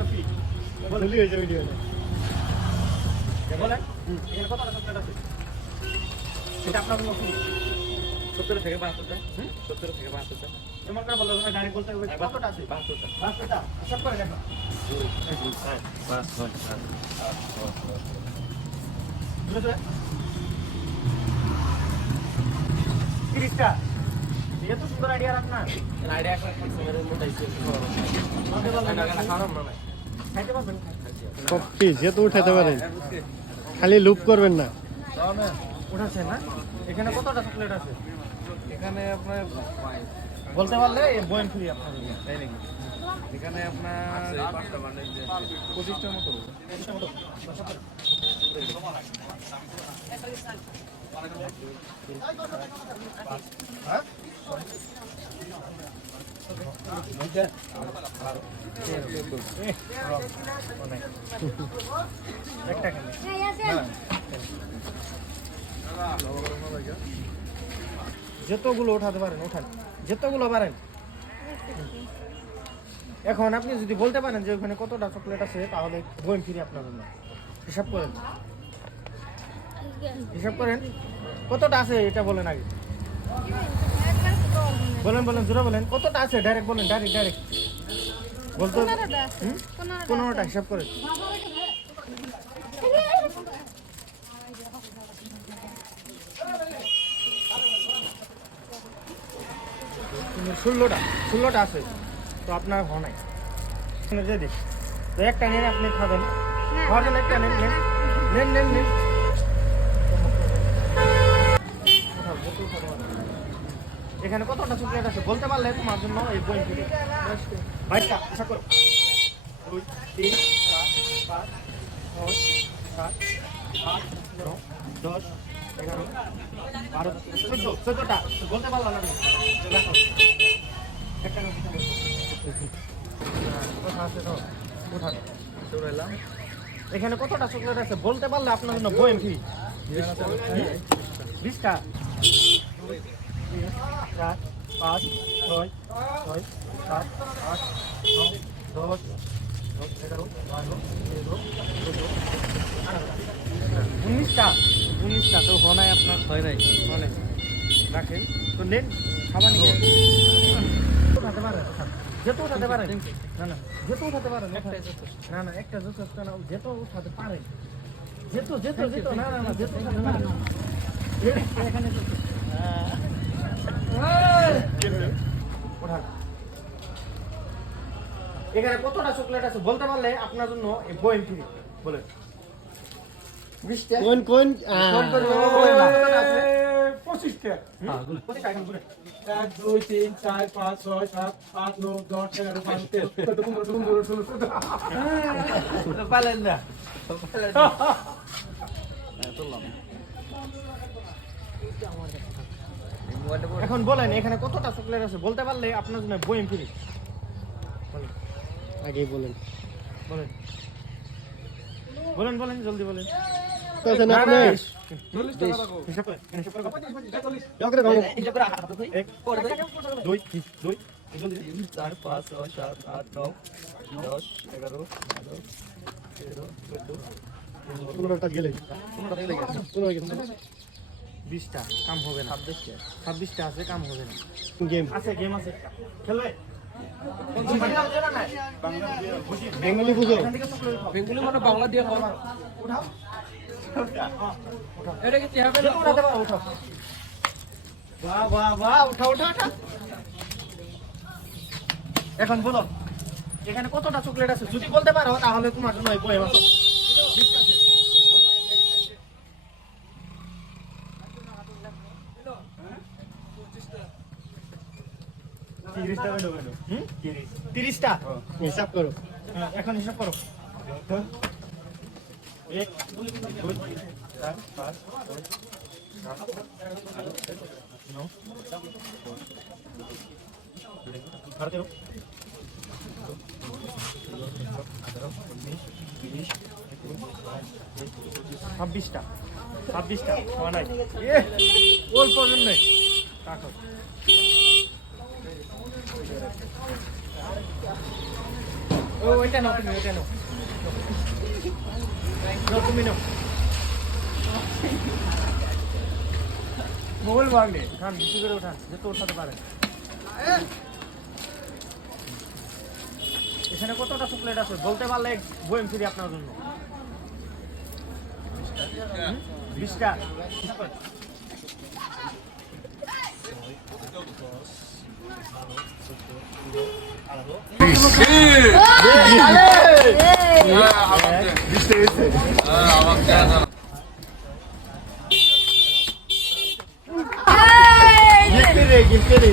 জন্য ফ্রি। বলি হয়েছে ভিডিও বলেন এখানে কতটা চকলেট আছে? সেটা আপনার জন্য ফ্রি। 70 থেকে 72টা 70 থেকে 72টা তোমার কাছে বললো না, ডাইরেক্ট বলতে হবে কতটা আছে? 72টা 5টা সব করে দেখো। 5 6 বুঝেছো? 30টা। ये तो सुंदर आइडिया रखना। আইডিয়া একটা কনসিউমার মোটাইছে খারাপ না খাইতে পারবেন? কফি যেহেতু উঠাতে পারেন খালি লুপ করবেন না উঠাচ্ছেন না? এখানে কতটা চকলেট আছে? এখানে আপনার বলতে পারলে এই বয়েন ফ্রি আপনার জন্য। তাই নাকি এখানে আপনার 5টা বান্ডেল 25টার মতো হ্যাঁ? একটা খালি। যতগুলো উঠাতে পারেন উঠান, যতগুলো পারেন। এখন আপনি যদি বলতে পারেন যে ওখানে কতটা চকলেট আছে তাহলে বইন ফিরে আপনার জন্য। হিসাব করেন, হিসাব করেন কতটা আছে এটা বলেন আগে। বলেন বলেন জোরে বলেন কতটা আছে, ডাইরেক্ট বলেন, ডাইরেক্ট ডাইরেক্ট বলতে। 15টা হিসাব করেন। ষোলোটা আছে তো আপনার হয় নাই যে দিক তো একটা নেন আপনি খাবেন, খাবেন একটা নেন নেন নেন নেন নেন। এখানে কতটা চকলেট আছে বলতে পারলে তোমার জন্য এই বই ফিরে 22টা আশা করো। 2 3 4 5 6 7 8 9 10 11 12 14টা বলতে পারলাম না। দেখো একটা না কোথা আছে তো কোথা চলে এখানে কতটা চকলেট আছে বলতে পারলে আপনার জন্য বই ফ্রি। 20টা 4 5 6 6 7 8 9 10 11 12 13 19টা তো হয় আপনার হয় নাই রাখেন তো নেন খাবার নিয়ে উঠাতে পারেন যেহেতু উঠাতে পারেন না না যেহেতু উঠাতে পারেন না না একটা যথেষ্ট না যেহেতু উঠাতে পারেন যেহেতু যেহেতু যেহেতু না না না যেহেতু উঠাতে পারেন এখানে ওঠান। এখানে কতটা চকলেট আছে বলতে পারলে আপনার জন্য এই বইন ফ্রি বলেন। 20টা কোন কোন 25টা 1 2 3 4 5 6 7 8 9 10 11 12 13 14 15 16 পালেন না এখন বলেন এখানে কতটা চকলেট আছে বলতে পারলে আপনার জন্য বইন ফ্রি আগেই বলেন বলেন বলেন বলেন জলদি বলেন। কত না আপনি হিসাব করে হিসাব করে জগরে গাও এক দুই দুই 4 5 6 7 8 9 10 11 12 পুরোটা গেলে 20টা কাম হবে না। 26টা আছে কাম হবে না। গেম আছে গেম আছে খেলবে বেঙ্গলি বুঝো বেঙ্গলি মানে বাংলা দিয়ে কর উঠাও এটা কি হবে যেটা উঠাতে পারো উঠাও। বাহ বাহ বাহ উঠাও উঠাও উঠাও। এখন বলো এখানে কতটা চকলেট আছে যদি বলতে পারো তাহলে তোমার জন্য এই বই আছে 20টা আছে। হুম? 30টা হিসাব করো এখন হিসাব করো। 1 2 4 5 6 7 8 9 26টা 26টা নাই অল্প পর্যন্ত কাটো ও ওইটা নাও তুমি, ওইটা নাও। নাও তুমি নাও। মোবাইল ভাঙলে উঠান, বেশি করে উঠান, যত উঠাতে পারেন। এখানে কতটা চকলেট আছে বলতে পারলে বইম ফ্রি আপনার জন্য। 20টা। গিফট রে